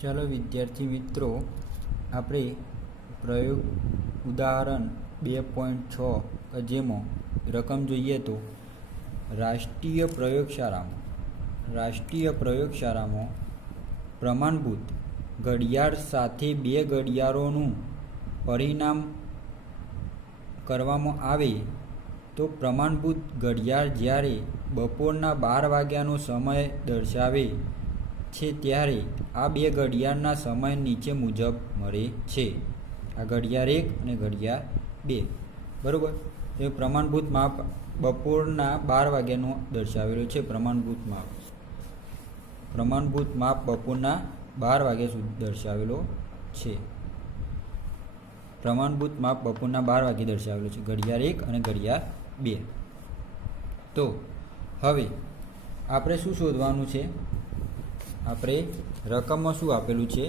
ચાલો વિદ્યાર્થી મિત્રો, આપણે પ્રયોગ ઉદાહરણ 2.6 જેમાં રકમ જોઈએ તો રાષ્ટ્રીય પ્રયોગશાળામાં પ્રમાણભૂત ઘડિયાળ સાથે બે ઘડિયાળોનું પરિણામ કરવામાં આવે તો પ્રમાણભૂત ઘડિયાળ જ્યારે બપોરના 12 વાગ્યાનો સમય દર્શાવે છે ત્યારે આ બે ઘડિયાળના સમય નીચે મુજબ મળે છે. આ ઘડિયાળ 1 અને ઘડિયાળ 2, બરાબર. એ પ્રમાણભૂત માપ બપોરના 12 વાગ્યાનો દર્શાવેલો છે. પ્રમાણભૂત માપ બપોરના 12 વાગ્યા સુધી દર્શાવેલો છે. પ્રમાણભૂત માપ બપોરના 12 વાગે દર્શાવેલો છે, ઘડિયાળ 1 અને ઘડિયાળ 2. તો હવે આપણે શું શોધવાનું છે? આપણે રકમમાં શું આપેલું છે?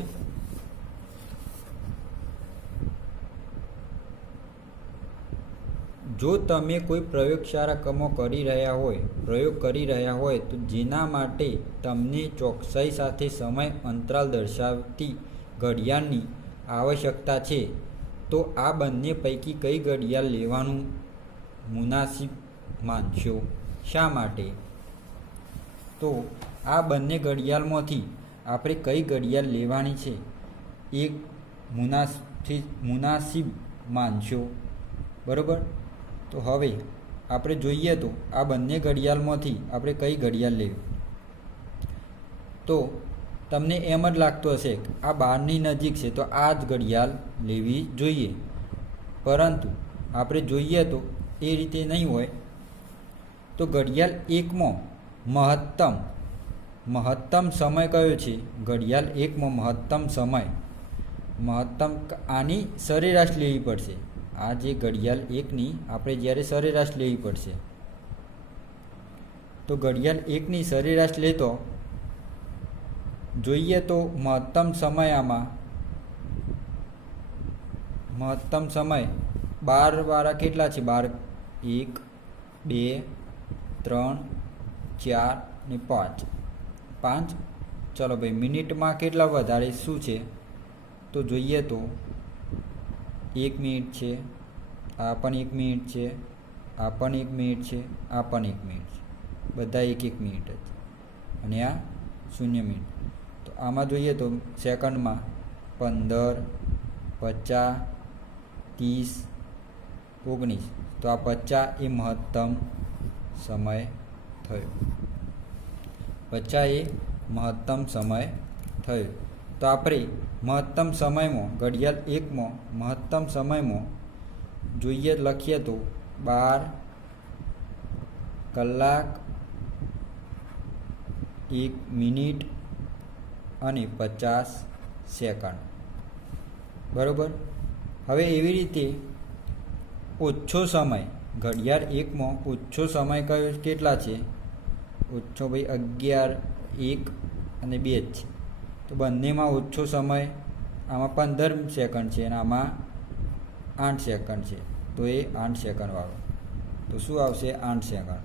જો તમે કોઈ પ્રયોગ કરી રહ્યા હોય તો જેના માટે તમને ચોકસાઈ સાથે સમય અંતરાલ દર્શાવતી ઘડિયાળની આવશ્યકતા છે, તો આ બંને પૈકી કઈ ઘડિયાળ લેવાનું મુનાસિબ માનશો? શા માટે? તો આ બંને ઘડિયાળમાંથી આપણે કઈ ઘડિયાળ લેવાની છે એ મુનાસિબ માનશો, બરાબર. તો હવે આપણે જોઈએ તો આ બંને ઘડિયાળમાંથી આપણે કઈ ઘડિયાળ લેવી? તો તમને એમ જ લાગતું હશે કે આ 12ની નજીક છે તો આ જ ઘડિયાળ લેવી જોઈએ, પરંતુ આપણે જોઈએ તો એ રીતે નહીં હોય. તો ઘડિયાળ 1માં મહત્તમ સમય કયો છે? ઘડિયાળ 1માં મહત્તમ આની સરેરાશ લેવી પડશે. આ જે ઘડિયાળ 1ની આપણે જ્યારે સરેરાશ લેવી પડશે, તો ઘડિયાળ 1ની સરેરાશ લેતો જોઈએ તો મહત્તમ સમય 12 વાળા કેટલા છે? 12, 1, 2, 3, 4 ને 5. ચલો ભાઈ, મિનિટમાં કેટલા વધારે શું છે? તો જોઈએ તો 1 મિનિટ છે, આ પણ 1 મિનિટ છે, આ પણ 1 મિનિટ છે, આ પણ 1 મિનિટ છે, બધા 1 મિનિટ જ, અને આ 0 મિનિટ. તો આમાં જોઈએ તો સેકન્ડમાં 15, 50, 30, 19. તો આ 50 એ મહત્તમ સમય થયો. 50 એ મહત્તમ સમય થયો. તો આપણે મહત્તમ સમયમાં ઘડિયાળ 1માં મહત્તમ સમયમાં જોઈએ લખીએ તો 12 કલાક 1 મિનિટ અને 50 સેકન્ડ, બરાબર. હવે એવી રીતે ઓછો સમય ઘડિયાળ 1માં ઓછો સમય કયો કેટલા છે? ઓછો ભાઈ 11, 1 અને 2 જ છે. તો બંનેમાં ઓછો સમય આમાં 15 સેકન્ડ છે અને આમાં 8 સેકન્ડ છે. તો એ 8 સેકન્ડ વાળો. તો શું આવશે? 8 સેકન્ડ.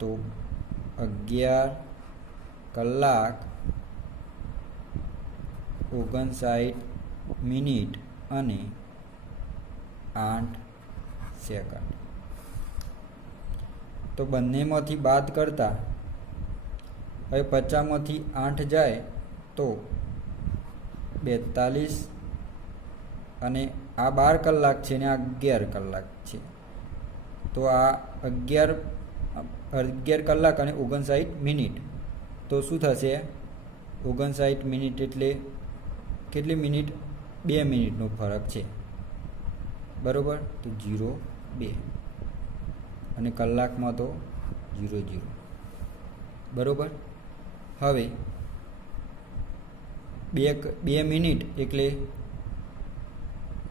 તો 11 કલાક 59 મિનિટ અને 8 સેકન્ડ. તો બંનેમાંથી બાદ કરતા હવે 50માંથી 8 જાય તો 42, અને આ 12 કલાક છે ને આ 11 કલાક છે. તો આ 11 કલાક અને 59 મિનિટ. તો શું થશે? 59 મિનિટ એટલે કેટલી મિનિટ? 2 મિનિટનો ફરક છે, બરાબર. તો 0.2, અને કલાકમાં તો 0.0, બરાબર. હવે 2 મિનિટ એટલે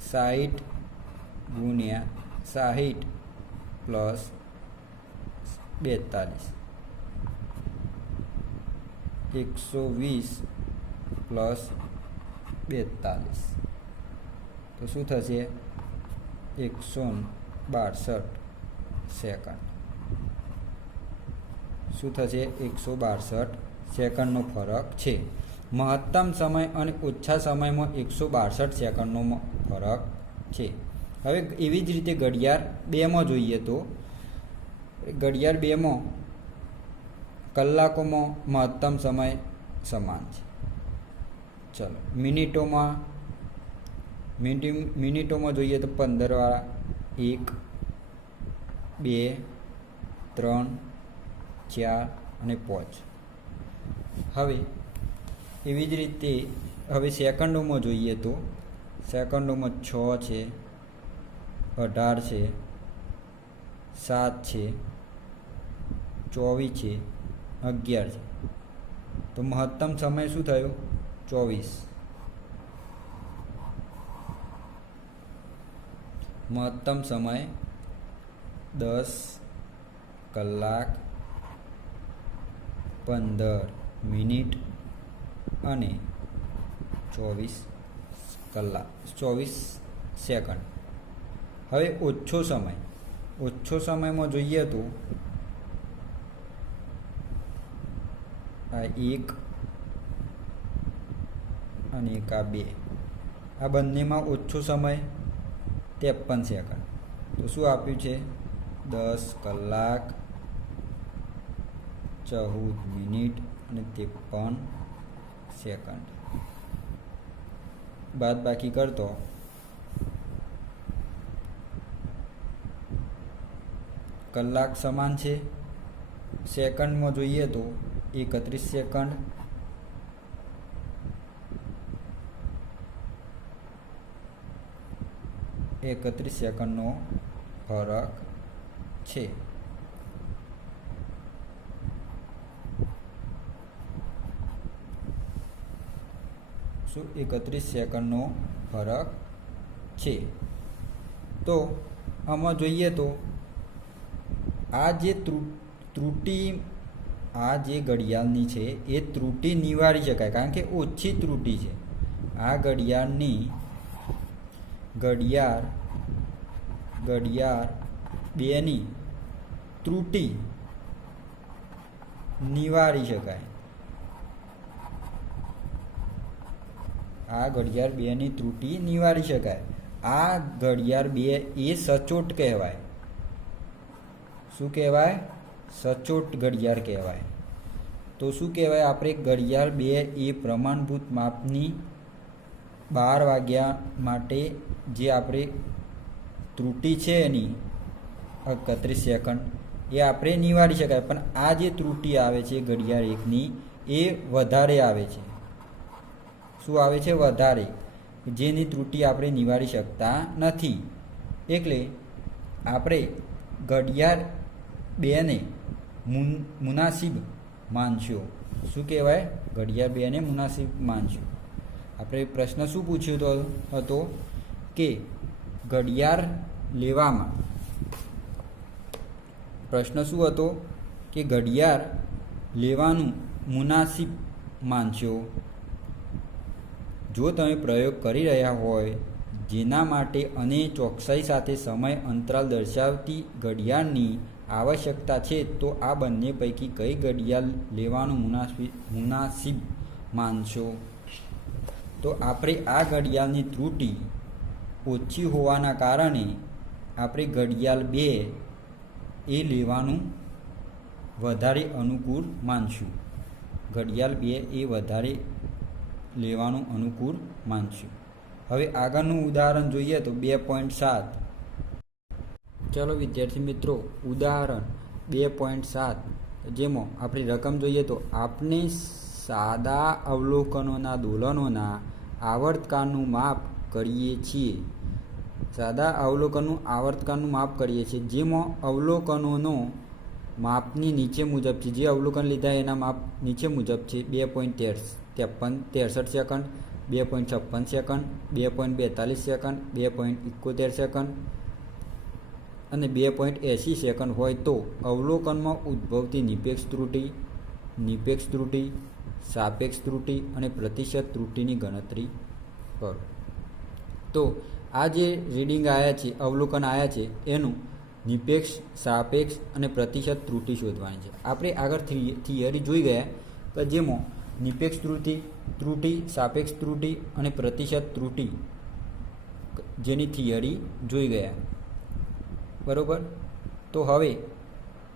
60 ગુણ્યા 60 પ્લસ 42, 120 પ્લસ 42. તો શું થશે? 162 સેકન્ડ. શું થશે? 162 સેકન્ડનો ફરક છે. મહત્તમ સમય અને ઓછા સમયમાં 162 સેકન્ડનો ફરક છે. હવે એવી જ રીતે ઘડિયાળ 2માં જોઈએ તો ઘડિયાળ 2માં કલાકોમાં મહત્તમ સમય સમાન છે. ચલો મિનિટોમાં જોઈએ તો 15 વાળા 1 2 3 4 અને 5. હવે એવી જ રીતે હવે સેકન્ડોમાં જોઈએ તો સેકન્ડોમાં 6 છે, 18 છે, 7 છે, 24 છે, 11 છે. તો મહત્તમ સમય શું થયો? 24. મહત્તમ સમય 10 કલાક 15 મિનિટ અને 24 સેકન્ડ. હવે ઓછો સમયમાં જોઈએ તો આ 1 અને એક આ 2, આ બંનેમાં ઓછો સમય 53 સેકન્ડ. તો શું આપ્યું છે? 10 કલાક 14 મિનિટ અને 53 સેકન્ડ. બાદ બાકી કરતો કલાક સમાન છે. સેકન્ડમાં જોઈએ તો 31 સેકન્ડ, સેકન્ડનો ફરક છે. શું 31 સેકન્ડનો ફરક છે. તો આમાં જોઈએ તો આ જે ત્રુટિ આ જે ઘડિયાળની છે એ ત્રુટિ નિવારી શકાય, કારણ કે ઓછી ત્રુટિ છે. આ ઘડિયાળ 2ની ત્રુટિ નિવારી શકાય. આ ઘડિયાળ 2ની ત્રુટિ નિવારી શકાય. આ ઘડિયાળ 2 એ સચોટ કહેવાય. શું કહેવાય? સચોટ ઘડિયાળ કહેવાય. તો શું કહેવાય? આપણે ઘડિયાળ 2 એ પ્રમાણભૂત માપની 12 વાગ્યા માટે જે આપણે ત્રુટિ છે એની 31 સેકન્ડ એ આપણે નિવારી શકાય. પણ આ જે ત્રુટિ આવે છે ઘડિયાળ 1ની એ વધારે આવે છે. શું આવે છે? વધારે, જેની ત્રુટિ આપણે નિવારી શકતા નથી. એટલે આપણે ઘડિયાળ 2ને મુનાસિબ માનશો. શું કહેવાય? ઘડિયાળ 2ને મુનાસિબ માનશો. આપણે પ્રશ્ન શું પૂછ્યો હતો કે ઘડિયાળ લેવામાં પ્રશ્ન શું હતો કે ઘડિયાળ લેવાનું મુનાસિબ માનશો. જો તમે પ્રયોગ કરી રહ્યા હોય જેના માટે અને ચોકસાઈ સાથે સમય અંતરાલ દર્શાવતી ઘડિયાળની આવશ્યકતા છે, તો આ બંને પૈકી કઈ ઘડિયાળ લેવાનું મુનાસિબ માનશો? તો આપણે આ ઘડિયાળની ત્રુટિ ઓછી હોવાના કારણે આપણે ઘડિયાળ 2 એ લેવાનું વધારે અનુકૂળ માનશું. ઘડિયાળ 2 એ વધારે લેવાનું અનુકૂળ માનશું. હવે આગળનું ઉદાહરણ જોઈએ તો 2.7. ચાલો વિદ્યાર્થી મિત્રો, ઉદાહરણ 2.7 જેમાં આપણી રકમ જોઈએ તો આપણે સાદા અવલોકનોના દોલનોના આવર્તકાળનું માપ કરીએ છીએ. સાદા અવલોકનનું આવર્તકાળનું માપ કરીએ છીએ, જેમાં અવલોકનોનો માપની નીચે મુજબ છે. જે અવલોકન લીધા એના માપ નીચે મુજબ છે: 2.63 સેકન્ડ, 2.56 સેકન્ડ, 2.42 સેકન્ડ, 2.71 સેકન્ડ અને 2.80 સેકન્ડ હોય તો અવલોકનમાં ઉદ્ભવતી નિરપેક્ષ ત્રુટિ, સાપેક્ષ ત્રુટિ અને પ્રતિશત ત્રુટિની ગણતરી કરો. તો આ જે રીડિંગ આવ્યા છે, અવલોકન આવ્યા છે, એનું નિરપેક્ષ, સાપેક્ષ અને પ્રતિશત ત્રુટિ શોધવાની છે. આપણે આગળ થિયરી જોઈ ગયા કે જેમાં નિરપેક્ષ ત્રુટિ, ત્રુટિ, સાપેક્ષ ત્રુટિ અને પ્રતિશત ત્રુટિ જેની થિયરી જોઈ ગયા. બરાબર. તો હવે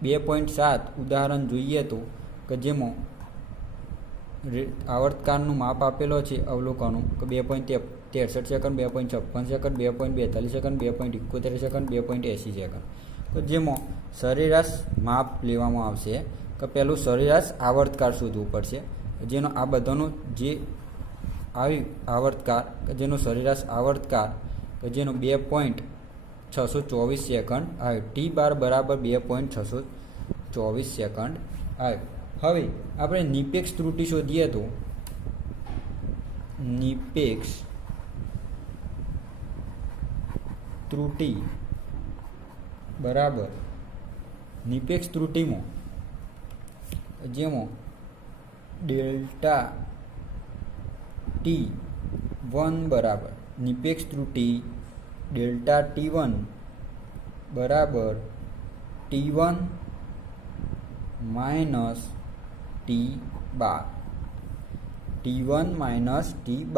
2.7 ઉદાહરણ જોઈએ તો કે જેમાં આવર્તકાળનું માપ આપેલો છે અવલોકનો કે 2.63 second, 2.56 second, 2.42 second, 2.71 second, 2.80 second. તો જેમાં સરેરાશ માપ લેવામાં આવશે કે પહેલું સરેરાશ આવર્તકાળ શોધવું પડશે, જેનો આ બધાનો જે આવી આવર્તકાળ કે જેનો સરેરાશ આવર્તકાળ કે જેનો 2.624 સેકન્ડ આવ્યો. ટી બાર બરાબર 2.624 સેકન્ડ આવ્યો. હવે આપણે નિરપેક્ષ ત્રુટિ શોધીએ તો નિરપેક્ષ ત્રુટિ બરાબર નિરપેક્ષ ત્રુટિમાં જેમાં ડેલ્ટા T1 બરાબર નિરપેક્ષ ત્રુટિ ડેલ્ટા T1 બરાબર T1 minus T12, T1 minus T12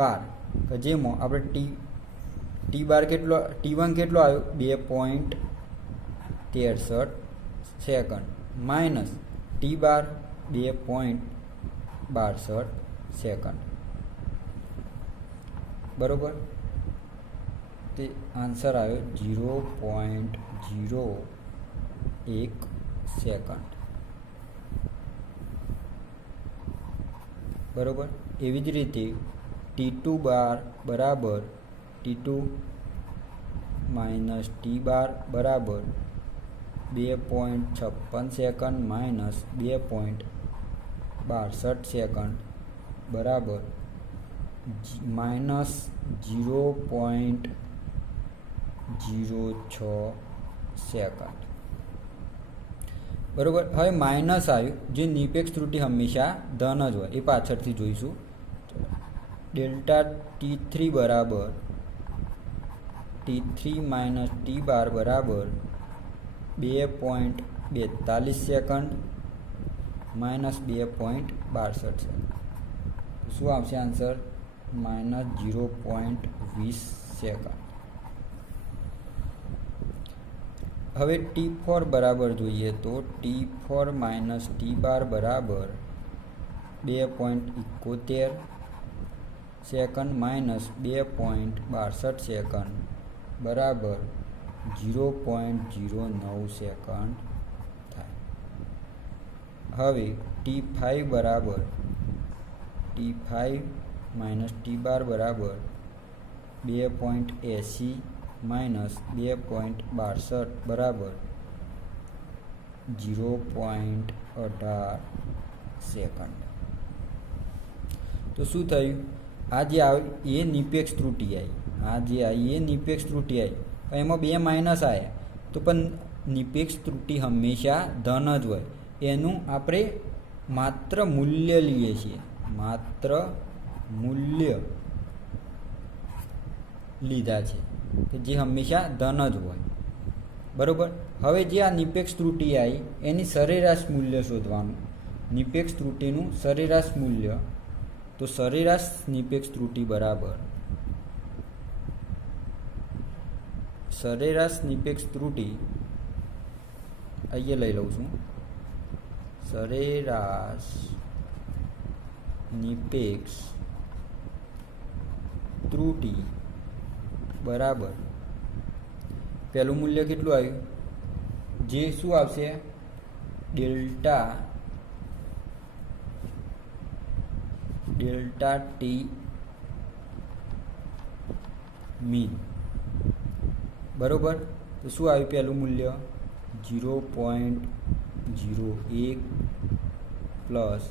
કે જેમાં આપણે T12 કેટલો, T1 કેટલો આવ્યો 2.63 સેકન્ડ માઇનસ T12 2.62 સેકન્ડ. બરાબર. તે આન્સર આવ્યો 0.01 સેકન્ડ. બરાબર. એવી જ રીતે T2 બાર બરાબર T2 માઇનસ T12 બરાબર 2.56 સેકન્ડ માઇનસ 2.62 સેકન્ડ બરાબર માઇનસ 0.06 સેકન્ડ. બરાબર. હવે માઇનસ આવ્યું, જે નિરપેક્ષ ત્રુટિ હંમેશા ધન જ હોય, એ પાછળથી જોઈશું. ડેલ્ટા T3 બરાબર T3 માઇનસ T12 બરાબર 2.42 સેકન્ડ માઇનસ 2.62 સેકન્ડ. શું આવશે આન્સર? Minus 0.20 second. હવે T4 બરાબર જોઈએ તો T4 માઇનસ T12 બરાબર 2.71 સેકન્ડ માઇનસ 2.62 સેકન્ડ બરાબર 0.09 સેકન્ડ થાય. હવે T5 બરાબર T5 માઇનસ T12 બરાબર 2.80 માઇનસ 2.62 બરાબર 0.18 સેકન્ડ. તો શું થયું? આ જે આવી એ નિરપેક્ષ ત્રુટિ આવી, આ જે આવી એ નિરપેક્ષ ત્રુટિ આવી, એમાં 2 માઇનસ આવ્યા. તો પણ નિરપેક્ષ ત્રુટિ હંમેશા ધન જ હોય. એનું આપણે માત્ર મૂલ્ય લઈએ છીએ, માત્ર મૂલ્ય લીધા છે કે જે હંમેશા ધન જ હોય. બરાબર. હવે જે આ નિરપેક્ષ ત્રુટિ આવી એની સરેરાશ મૂલ્ય શોધવાનું. નિરપેક્ષ ત્રુટિનું સરેરાશ મૂલ્ય, તો સરેરાશ નિરપેક્ષ ત્રુટિ બરાબર સરેરાશ નિરપેક્ષ ત્રુટિ અહીંયા લઈ લઉં છું. સરેરાશ નિરપેક્ષ ત્રુટિ બરાબર પહેલું મૂલ્ય કેટલું આવ્યું? જે શું આવશે? Delta T mean. બરાબર. તો શું આવ્યું પહેલું મૂલ્ય? 0.01 પ્લસ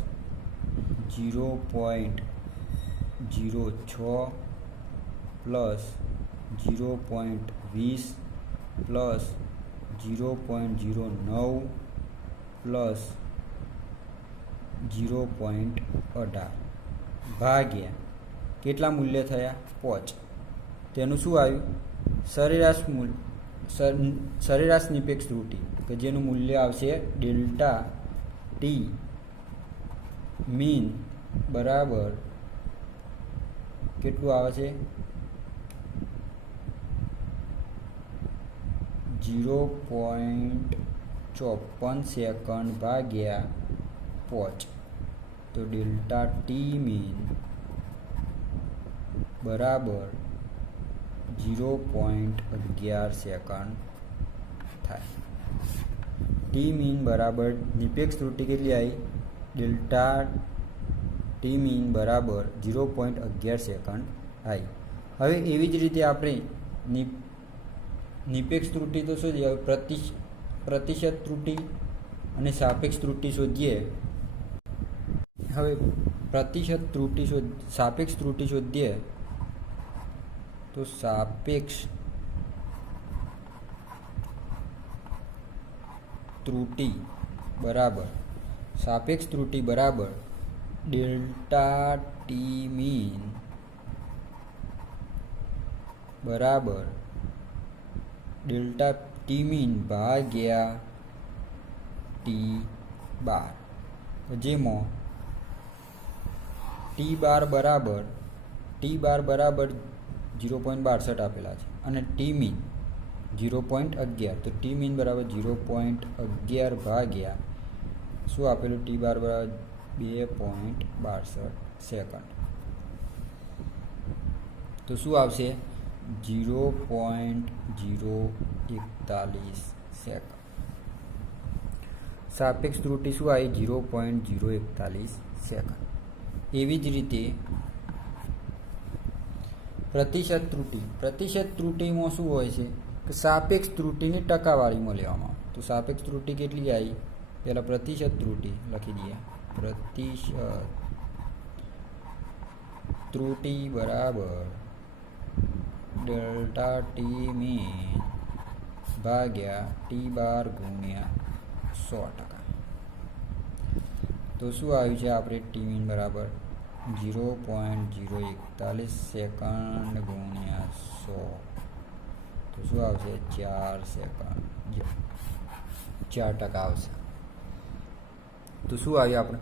0.06 પ્લસ 0.20 પ્લસ 0.09 પ્લસ 0.18 ભાગ્યા કેટલા મૂલ્ય થયા? 5. તેનું શું આવ્યું? સરેરાશ મૂલ્ય, સરેરાશ નિરપેક્ષ ત્રુટિ કે જેનું મૂલ્ય આવશે ડેલ્ટા T મીન બરાબર કેટલું આવે છે 0.54 સેકન્ડ ભાગ્યા 5. તો ડેલ્ટા ટી મીન બરાબર 0.11 સેકન્ડ થાય. ટી મીન બરાબર નિરપેક્ષ ત્રુટિ કેટલી આવી ડેલ્ટા ટી મીન બરાબર 0.11 સેકન્ડ આવી. હવે એવી જ રીતે આપણે નિરપેક્ષ ત્રુટિ તો શોધીએ. હવે પ્રતિશત ત્રુટિ અને સાપેક્ષ ત્રુટિ શોધીએ. હવે સાપેક્ષ ત્રુટિ શોધીએ તો સાપેક્ષ ત્રુટિ બરાબર ડેલ્ટા ટી મીન બરાબર ડેલ્ટા ટી મીન ભાગ્યા ટી બાર, જેમાં ટી બાર બરાબર 0.62 આપેલા છે અને ટી મીન 0.11. તો ટી મીન બરાબર 0.11 ભાગ્યા શું આપેલું ટી બાર બરાબર 2.62 સેકન્ડ. તો શું આવશે 0.041 સેકન્ડ. સાપેક્ષ ત્રુટિ શું આવી 0.041 સેકન્ડ. એવી જ રીતે પ્રતિશત ત્રુટિમાં શું હોય છે કે સાપેક્ષ ત્રુટિની ટકાવારીમાં લેવામાં આવે. તો સાપેક્ષ ત્રુટિ કેટલી આવી પહેલાં પ્રતિશત ત્રુટિ લખી દઈએ. પ્રતિશત ત્રુટિ બરાબર ડેલ્ટા ટી મીન ભાગ્યા ટી બાર ગુણ્યા 100%. તો શું આવ્યું છે આપણે ટી મીન બરાબર 0.041 સેકન્ડ ગુણ્યા 100. તો શું આવશે 4 સેકન્ડ 4% આવશે. તો શું આવ્યું આપણે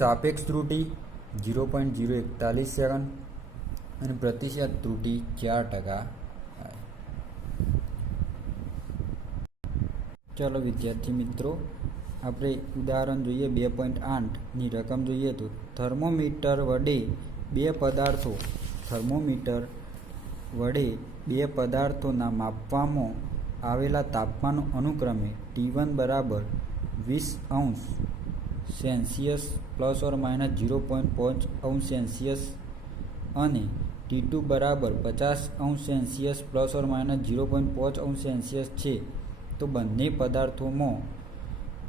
સાપેક્ષ ત્રુટિ 0.041 સેકન્ડ અને પ્રતિશત ત્રુટિ 4%. ચાલો વિદ્યાર્થી મિત્રો આપણે ઉદાહરણ જોઈએ 2.8ની રકમ જોઈએ. તો થર્મોમીટર વડે બે પદાર્થોના માપવામાં આવેલા તાપમાનો અનુક્રમે T1 બરાબર 20 સેલ્સિયસ ±0.5 સેલ્સિયસ અને T2 બરાબર 50 સેલ્સિયસ ±0.5 સેલ્સિયસ છે. તો બંને પદાર્થોમાં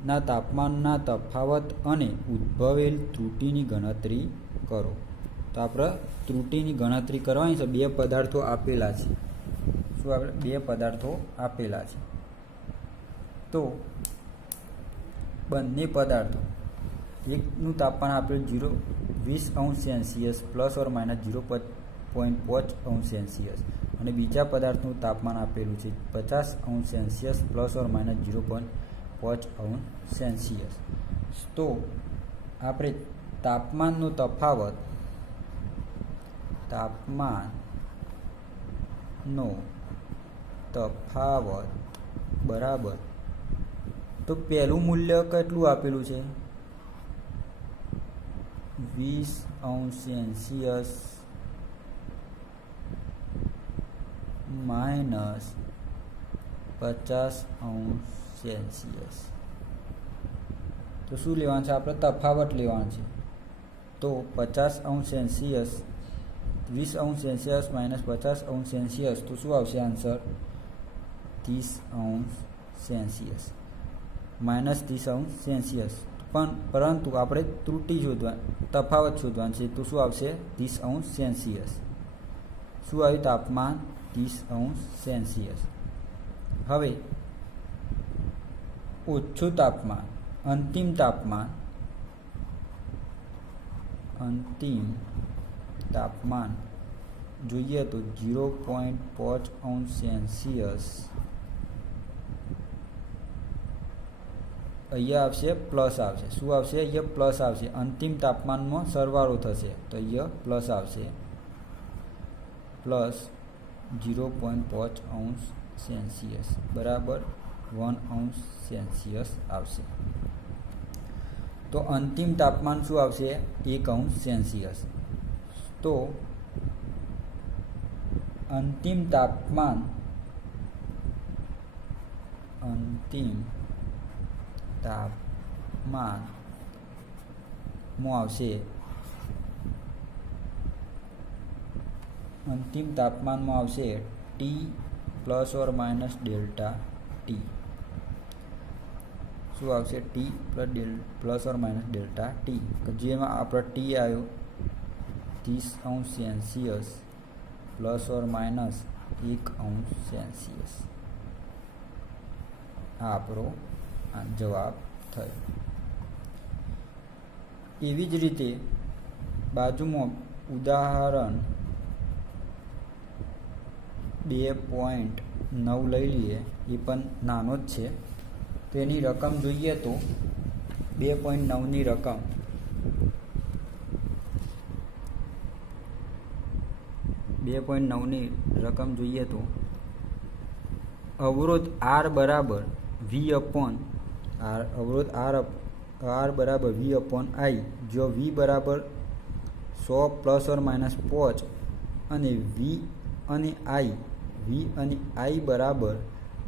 ના તાપમાનના તફાવત અને ઉદ્ભવેલ ત્રુટિની ગણતરી કરો. તો આપણે ત્રુટિની ગણતરી કરવાની છે. બે પદાર્થો આપેલા છે. શું આપણે બે પદાર્થો આપેલા છે. તો બંને પદાર્થો એકનું તાપમાન આપેલું 20 સેલ્સિયસ ±0.5 સેલ્સિયસ અને બીજા પદાર્થનું તાપમાન આપેલું છે 50 સેલ્સિયસ ±0.5 સેલ્સિયસ. તો આપણે તાપમાનનો તફાવત બરાબર તો પહેલું મૂલ્ય કેટલું આપેલું છે 20 સેલ્સિયસ -50 સેલ્સિયસ. તો શું લેવાનું છે આપણે તફાવત લેવાનું છે. તો 50 સેલ્સિયસ 20 સેલ્સિયસ -50 સેલ્સિયસ. તો શું આવશે આન્સર 30 સેલ્સિયસ -30 સેલ્સિયસ. પરંતુ આપણે ત્રુટિ તફાવત શોધવાનું છે. તો શું આવશે 30 સેલ્સિયસ. શું આવ્યું તાપમાન 30 સેલ્સિયસ. હવે ઓછું તાપમાન અંતિમ તાપમાન જોઈએ તો 0.5 સેલ્સિયસ અહીંયા આવશે પ્લસ આવશે. શું આવશે અહીંયા પ્લસ આવશે. અંતિમ તાપમાનમાં સરવાળો થશે તો અહીંયા પ્લસ આવશે પ્લસ 0.5 અંશ સેલ્સિયસ બરાબર 1 અંશ સેલ્સિયસ આવશે. તો અંતિમ તાપમાન શું આવશે? 1 અંશ સેલ્સિયસ. તો અંતિમ તાપમાનમાં આવશે T plus or minus delta T. શું આવશે? T plus or minus delta T, જેમાં આપણો ટી આવ્યો 30 અંશ સેલ્સિયસ પ્લસ ઓર માઇનસ 1 અંશ સેલ્સિયસ. આ આપણો જવાબ થયો. એવી જ રીતે બાજુમાં ઉદાહરણ 2.9 લઈ લઈએ. એ પણ નાનો જ છે. તો એની રકમ જોઈએ તો 2.9ની રકમ જોઈએ તો અવરોધ R બરાબર V અપોન R, અવરોધ R બરાબર V અપોન I, જો V બરાબર 100 પ્લસ ઓર માઇનસ 5 અને V અને I બરાબર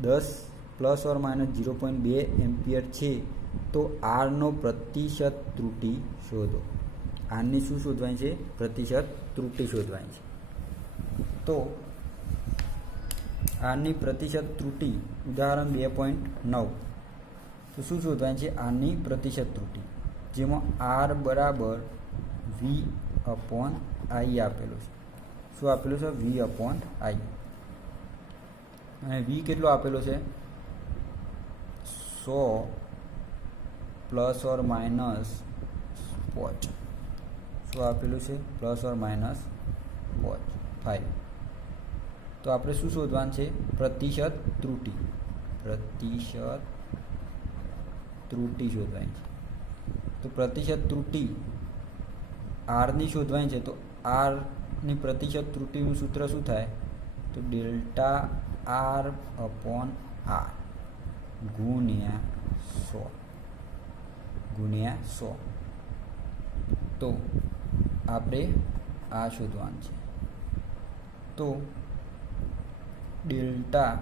10 પ્લસ ઓર માઇનસ 0.2 એમ્પિયર છે. તો આરનો પ્રતિશત ત્રુટિ શોધો. આરની શું શોધવાની છે? પ્રતિશત ત્રુટિ શોધવાની છે. તો આરની પ્રતિશત ત્રુટિ ઉદાહરણ 2.9. તો શું શોધવાની છે? આરની પ્રતિશત ત્રુટિ, જેમાં R બરાબર V અપોન I આપેલું છે. શું આપેલું છે? V upon I. અને V કેટલો આપેલો છે? 100 પ્લસ ઓર માઇનસ 5. શું આપેલું છે? Plus or minus 5. તો આપણે શું શોધવાનું છે? પ્રતિશત ત્રુટિ શોધવાની છે. તો પ્રતિશત ત્રુટિ આરની શોધવાની છે. તો આરની પ્રતિશત ત્રુટિનું સૂત્ર શું થાય? તો ડેલ્ટા R અપોન R ગુણ્યા 100. તો આપણે આ શોધવાનું છે. તો ડેલ્ટા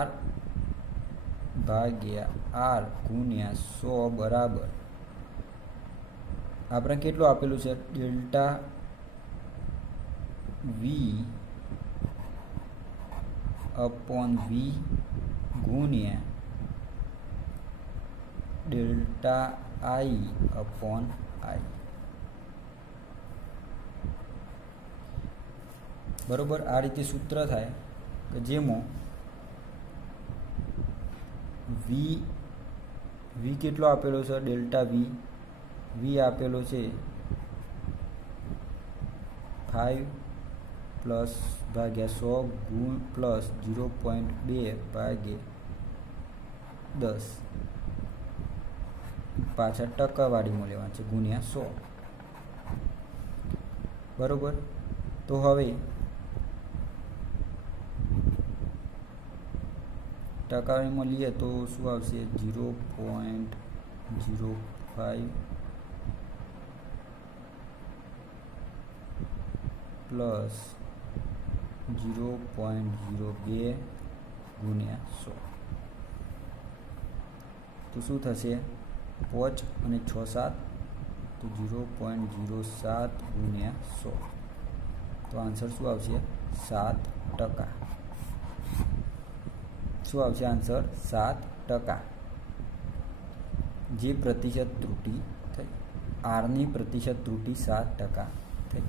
R ભાગ્યા R ગુણ્યા 100 બરાબર આપણે કેટલું આપેલું છે? ડેલ્ટા V અપોન V ગુણ્યા ડેલ્ટા I અપોન I. બરોબર. આ રીતે સૂત્ર થાય કે જેમાં V કેટલો આપેલો છે? ડેલ્ટા V આપેલો છે 5 પ્લસ ભાગ્યા 100 ગુણ પ્લસ 0.2 ભાગ્યા 10, પાછા ટકાવાળીમાં લેવાનું છે, ગુણ્યા 100. બરોબર. તો હવે ટકાવાળીમાં લઈએ તો શું આવશે? 0.05 પ્લસ 0.02 ગુણ્યા 100. તો શું થશે? 5 અને 6 7, તો 0.07 ગુણ્યા 100. તો આન્સર શું આવશે? 7%. શું આવશે આન્સર? 7%. જે પ્રતિશત ત્રુટિ થઈ, આરની પ્રતિશત ત્રુટિ 7% થઈ.